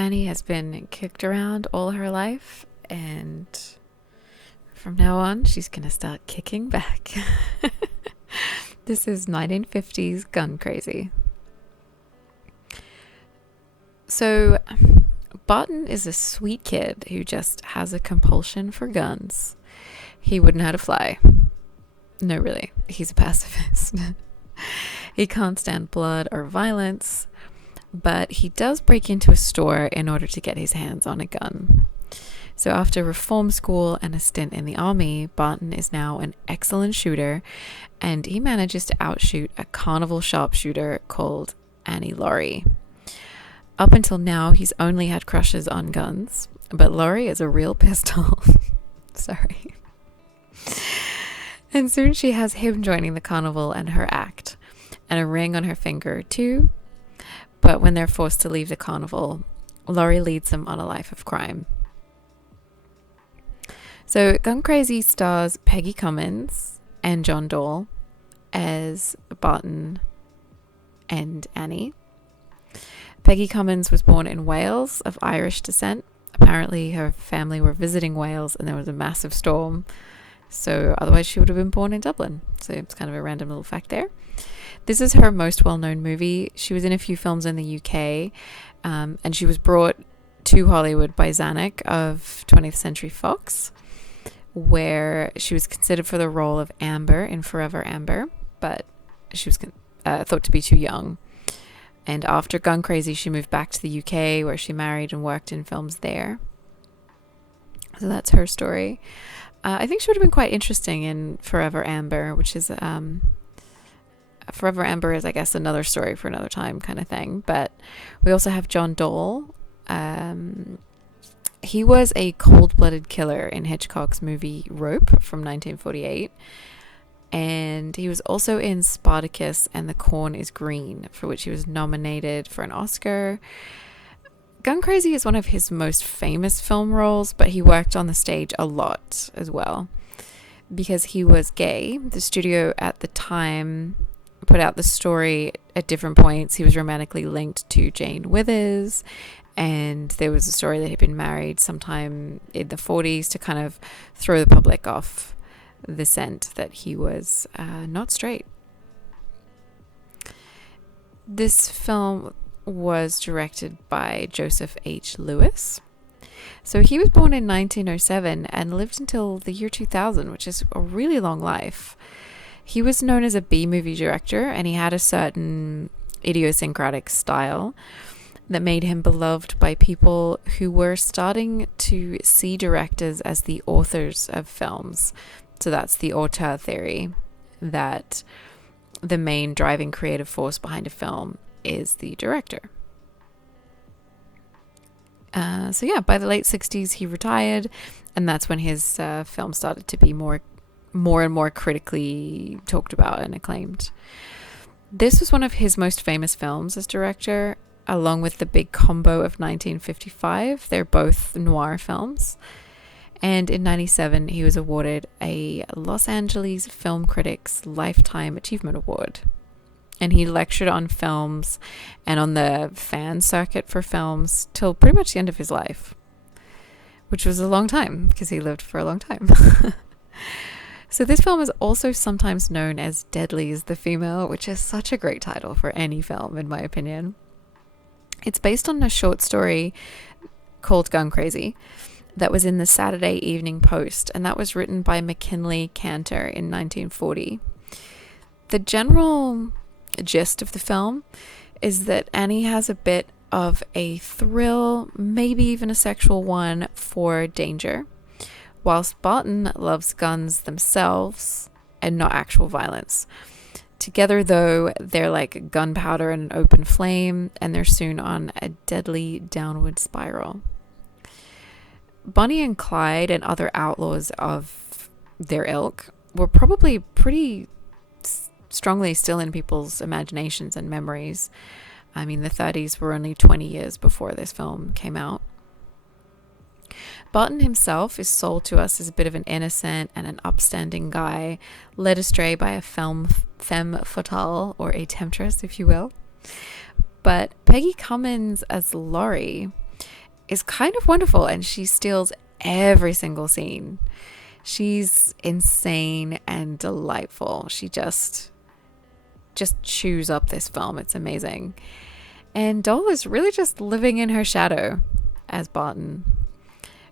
Annie has been kicked around all her life, and from now on, she's going to start kicking back. This is 1950s gun crazy. So, Barton is a sweet kid who just has a compulsion for guns. He wouldn't know how to fly. No, really, he's a pacifist. He can't stand blood or violence, but he does break into a store in order to get his hands on a gun. So after reform school and a stint in the army, Barton is now an excellent shooter, and he manages to outshoot a carnival sharpshooter called Annie Laurie. Up until now, he's only had crushes on guns, but Laurie is a real pistol. Sorry. And soon she has him joining the carnival and her act, and a ring on her finger too. But when they're forced to leave the carnival, Laurie leads them on a life of crime. So Gun Crazy stars Peggy Cummins and John Dall as Barton and Annie. Peggy Cummins was born in Wales of Irish descent. Apparently her family were visiting Wales and there was a massive storm. So otherwise she would have been born in Dublin. So it's kind of a random little fact there. This is her most well-known movie. She was in a few films in the UK, and she was brought to Hollywood by Zanuck of 20th Century Fox, where she was considered for the role of Amber in Forever Amber, but she was thought to be too young. And after Gun Crazy, she moved back to the UK, where she married and worked in films there. So that's her story. I think she would have been quite interesting in Forever Amber, which is Forever Amber is, I guess, another story for another time kind of thing. But we also have John Dall. He was a cold-blooded killer in Hitchcock's movie Rope from 1948. And he was also in Spartacus and The Corn is Green, for which he was nominated for an Oscar. Gun Crazy is one of his most famous film roles, but he worked on the stage a lot as well. Because he was gay, the studio at the time put out the story at different points. He was romantically linked to Jane Withers, and there was a story that he'd been married sometime in the 40s to kind of throw the public off the scent that he was not straight. This film was directed by Joseph H. Lewis. So he was born in 1907 and lived until the year 2000, which is a really long life. He was known as a B-movie director, and he had a certain idiosyncratic style that made him beloved by people who were starting to see directors as the authors of films. So that's the auteur theory, that the main driving creative force behind a film is the director. So yeah, by the late 60s he retired, and that's when his film started to be more and more critically talked about and acclaimed. This was one of his most famous films as director, along with The Big Combo of 1955. They're both noir films. And in 97, he was awarded a Los Angeles Film Critics Lifetime Achievement Award. And he lectured on films and on the fan circuit for films till pretty much the end of his life, which was a long time because he lived for a long time. So this film is also sometimes known as Deadly's the Female, which is such a great title for any film, in my opinion. It's based on a short story called Gun Crazy that was in the Saturday Evening Post, and that was written by MacKinlay Kantor in 1940. The general gist of the film is that Annie has a bit of a thrill, maybe even a sexual one, for danger, whilst Barton loves guns themselves and not actual violence. Together, though, they're like gunpowder in an open flame, and they're soon on a deadly downward spiral. Bonnie and Clyde and other outlaws of their ilk were probably pretty strongly still in people's imaginations and memories. I mean, the 30s were only 20 years before this film came out. Barton himself is sold to us as a bit of an innocent and an upstanding guy, led astray by a femme fatale, or a temptress, if you will. But Peggy Cummins as Laurie is kind of wonderful, and she steals every single scene. She's insane and delightful. She just chews up this film. It's amazing. And Dall is really just living in her shadow as Barton.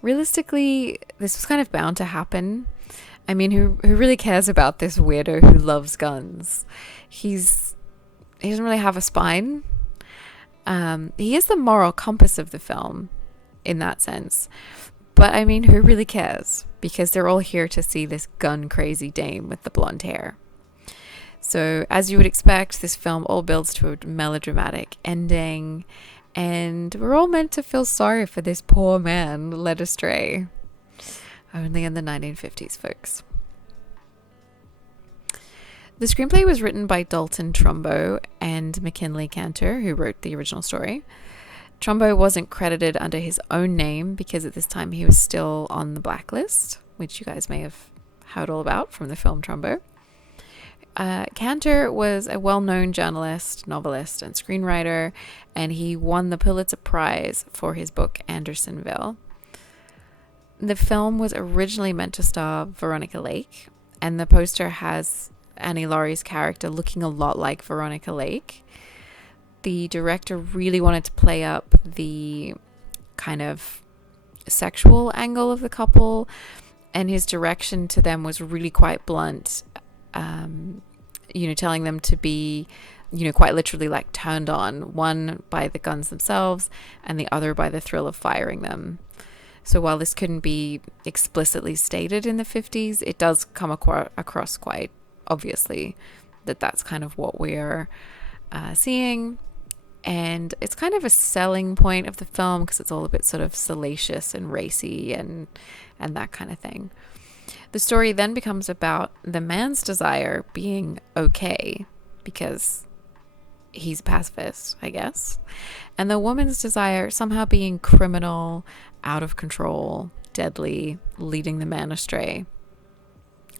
Realistically, this was kind of bound to happen. I mean, who really cares about this weirdo who loves guns? He doesn't really have a spine. He is the moral compass of the film in that sense. But I mean, who really cares? Because they're all here to see this gun crazy dame with the blonde hair. So as you would expect, this film all builds to a melodramatic ending, and we're all meant to feel sorry for this poor man led astray. Only in the 1950s, folks. The screenplay was written by Dalton Trumbo and MacKinlay Kantor, who wrote the original story. Trumbo wasn't credited under his own name because at this time he was still on the blacklist, which you guys may have heard all about from the film Trumbo. Kantor was a well-known journalist, novelist, and screenwriter, and he won the Pulitzer Prize for his book Andersonville. The film was originally meant to star Veronica Lake, and the poster has Annie Laurie's character looking a lot like Veronica Lake. The director really wanted to play up the kind of sexual angle of the couple, and his direction to them was really quite blunt, telling them to be, quite literally like turned on, one by the guns themselves and the other by the thrill of firing them. So while this couldn't be explicitly stated in the 50s, it does come across quite obviously that that's kind of what we're seeing. And it's kind of a selling point of the film because it's all a bit sort of salacious and racy and that kind of thing. The story then becomes about the man's desire being okay because he's a pacifist, I guess, and the woman's desire somehow being criminal, out of control, deadly, leading the man astray.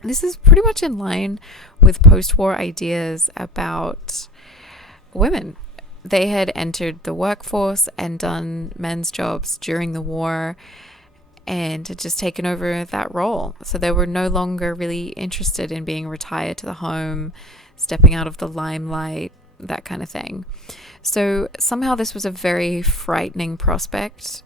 This is pretty much in line with post-war ideas about women. They had entered the workforce and done men's jobs during the war and had just taken over that role. So they were no longer really interested in being retired to the home, stepping out of the limelight, that kind of thing. So somehow this was a very frightening prospect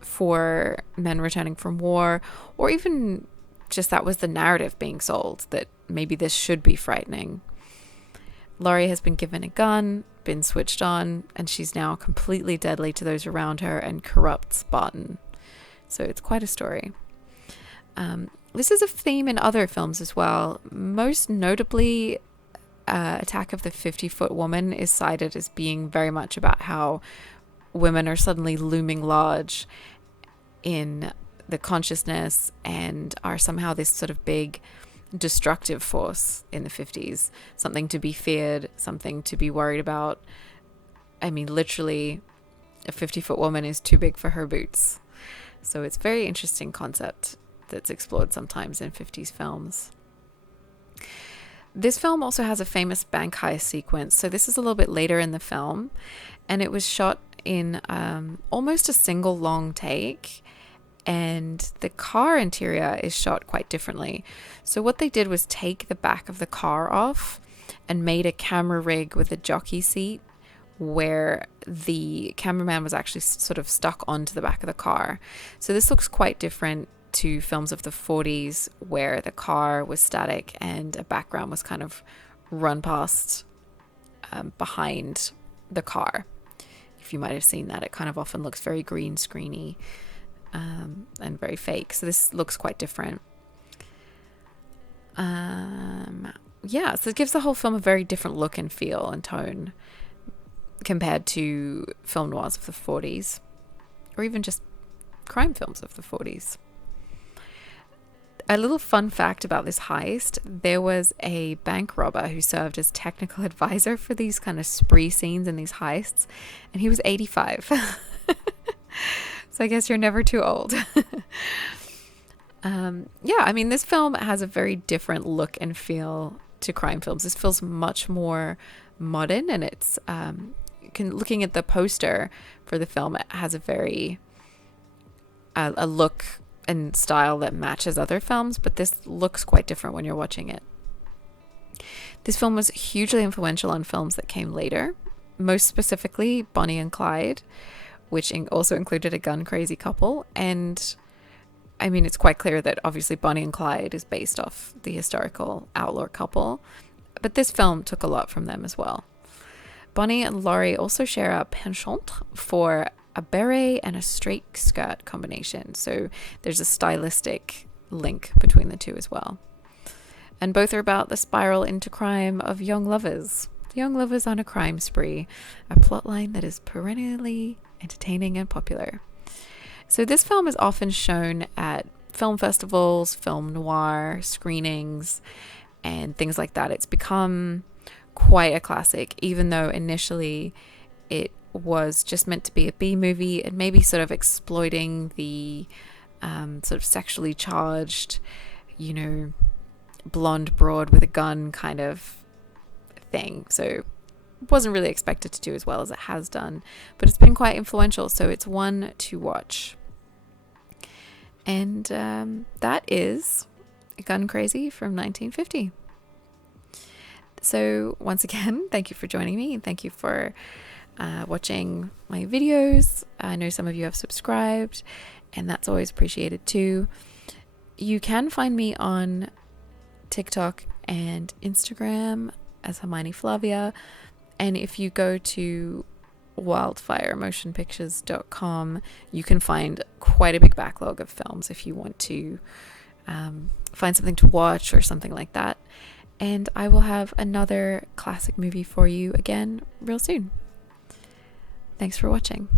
for men returning from war, or even just that was the narrative being sold, that maybe this should be frightening. Laurie has been given a gun, been switched on, and she's now completely deadly to those around her and corrupts Barton. So it's quite a story. This is a theme in other films as well. Most notably, Attack of the 50-Foot Woman is cited as being very much about how women are suddenly looming large in the consciousness and are somehow this sort of big destructive force in the 50s, something to be feared, something to be worried about. I mean, literally, a 50-foot woman is too big for her boots. So it's a very interesting concept that's explored sometimes in 50s films. This film also has a famous bank heist sequence. So this is a little bit later in the film, and it was shot in almost a single long take. And the car interior is shot quite differently. So what they did was take the back of the car off and made a camera rig with a jockey seat where the cameraman was actually sort of stuck onto the back of the car. So this looks quite different to films of the 40s where the car was static and a background was kind of run past behind the car. If you might have seen that, it kind of often looks very green screeny. And very fake. So this looks quite different. So it gives the whole film a very different look and feel and tone compared to film noirs of the 40s, or even just crime films of the 40s. A little fun fact about this heist: there was a bank robber who served as technical advisor for these kind of spree scenes and these heists, and he was 85. So I guess you're never too old. This film has a very different look and feel to crime films. This feels much more modern, and it's looking at the poster for the film, it has a very a look and style that matches other films, but this looks quite different when you're watching it. This film was hugely influential on films that came later, most specifically Bonnie and Clyde, which also included a gun-crazy couple. And I mean, it's quite clear that obviously Bonnie and Clyde is based off the historical outlaw couple, but this film took a lot from them as well. Bonnie and Laurie also share a penchant for a beret and a straight skirt combination, so there's a stylistic link between the two as well. And both are about the spiral into crime of young lovers. Young lovers on a crime spree, a plotline that is perennially entertaining and popular. So this film is often shown at film festivals, film noir screenings, and things like that. It's become quite a classic, even though initially it was just meant to be a B movie and maybe sort of exploiting the sort of sexually charged, blonde broad with a gun kind of thing. So it wasn't really expected to do as well as it has done, but it's been quite influential, so it's one to watch. And that is Gun Crazy from 1950. So once again, thank you for joining me, and thank you for watching my videos. I know some of you have subscribed, and that's always appreciated too. You can find me on TikTok and Instagram as Hermione Flavia, and if you go to wildfiremotionpictures.com, you can find quite a big backlog of films if you want to find something to watch or something like that. And I will have another classic movie for you again real soon. Thanks for watching.